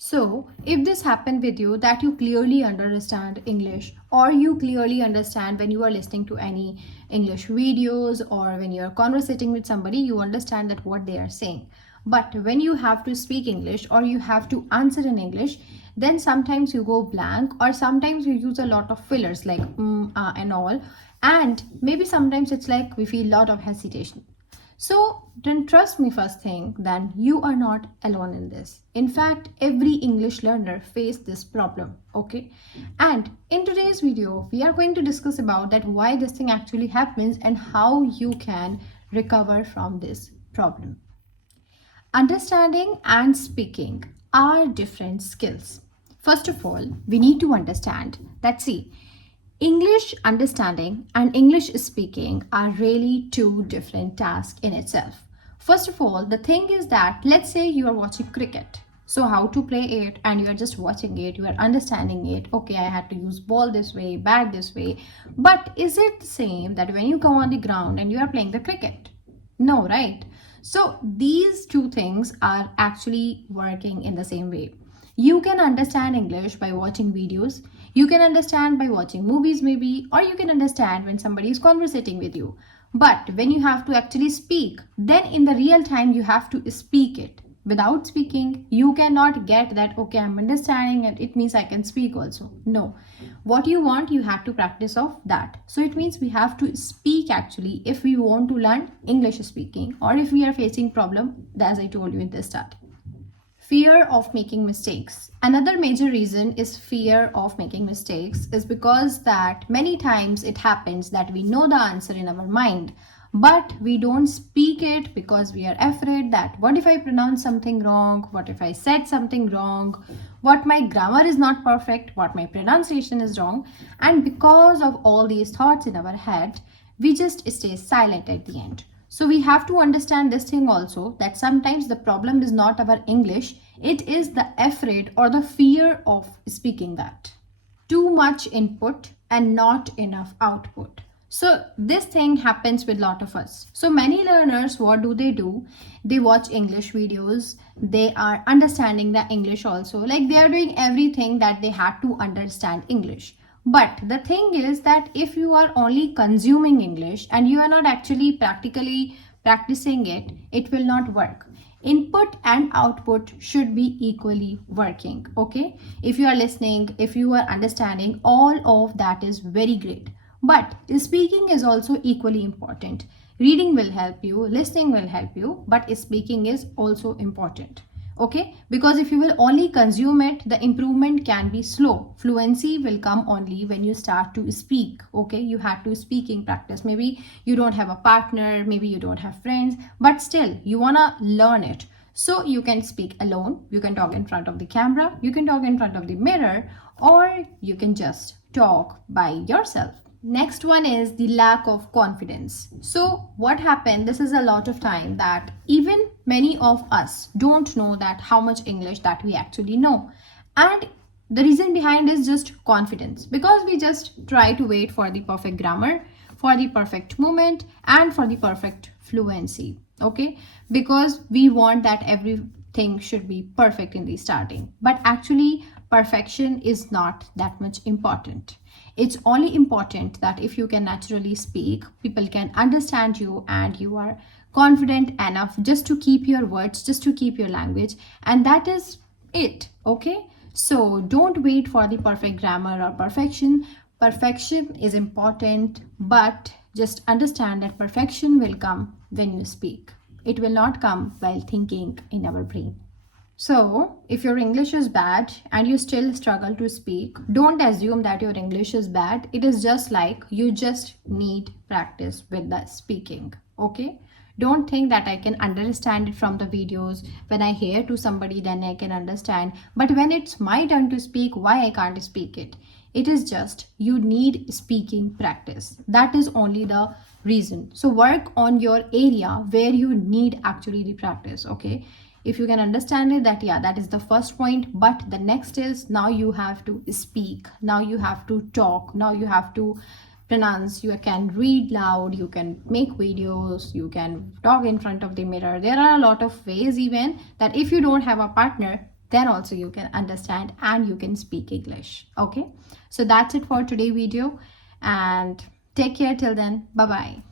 So, if this happened with you that you clearly understand English or you clearly understand when you are listening to any English videos or when you are conversating with somebody, you understand that what they are saying. But when you have to speak English or you have to answer in English, then sometimes you go blank or sometimes you use a lot of fillers like and all. And maybe sometimes it's like we feel a lot of hesitation. So, then trust me, first thing, then you are not alone in this. In fact, every English learner face this problem, okay? And in today's video, we are going to discuss about that why this thing actually happens and how you can recover from this problem. Understanding and speaking are different skills. First of all, we need to understand that see, English understanding and English speaking are really two different tasks in itself. First of all, the thing is that let's say you are watching cricket. So how to play it and you are just watching it, you are understanding it. Okay, I had to use ball this way, bat this way. But is it the same that when you go on the ground and you are playing the cricket? No, right? So these two things are actually working in the same way. You can understand English by watching videos. You can understand by watching movies, maybe, or you can understand when somebody is conversating with you. But when you have to actually speak, then in the real time, you have to speak it. Without speaking, you cannot get that, okay, I'm understanding and it means I can speak also. No. What you want, you have to practice of that. So it means we have to speak actually if we want to learn English speaking or if we are facing problem, as I told you in the start. Fear of making mistakes. Another major reason is fear of making mistakes is because that many times it happens that we know the answer in our mind, but we don't speak it because we are afraid that what if I pronounce something wrong? What if I said something wrong? What my grammar is not perfect? What my pronunciation is wrong? And because of all these thoughts in our head, we just stay silent at the end. So we have to understand this thing also that sometimes the problem is not our English, it is the afraid or the fear of speaking that. Too much input and not enough output. So this thing happens with a lot of us. So many learners, what do? They watch English videos. They are understanding the English also. Like they are doing everything that they had to understand English. But the thing is that if you are only consuming English and you are not actually practically practicing it, it will not work. Input and output should be equally working. Okay, if you are listening, if you are understanding, all of that is very great. But speaking is also equally important. Reading will help you, listening will help you, but speaking is also important. Okay, because if you will only consume it, the improvement can be slow. Fluency will come only when you start to speak. Okay, you have to speaking practice. Maybe you don't have a partner, maybe you don't have friends, but still you want to learn it. So you can speak alone, you can talk in front of the camera, you can talk in front of the mirror, or you can just talk by yourself. Next one is the lack of confidence. So what happened, this is a lot of time that even many of us don't know that how much English that we actually know. And the reason behind is just confidence because we just try to wait for the perfect grammar, for the perfect moment and for the perfect fluency. Okay, because we want that everything should be perfect in the starting. But actually perfection is not that much important. It's only important that if you can naturally speak, people can understand you and you are confident enough just to keep your words, just to keep your language, and that is it. Okay, so don't wait for the perfect grammar or perfection. Perfection is important, but just understand that perfection will come when you speak. It will not come while thinking in our brain. So, if your English is bad and you still struggle to speak, don't assume that your English is bad. It is just like you just need practice with the speaking. Okay? Don't think that I can understand it from the videos. When I hear to somebody, then I can understand. But when it's my turn to speak, why I can't speak it? It is just you need speaking practice. That is only the reason. So work on your area where you need actually the practice. Okay, if you can understand it, that yeah, that is the first point. But the next is now you have to speak, now you have to talk, now you have to pronounce, you can read loud, you can make videos, you can talk in front of the mirror. There are a lot of ways even that if you don't have a partner, then also you can understand and you can speak English. Okay, so that's it for today video, and take care till then. Bye bye.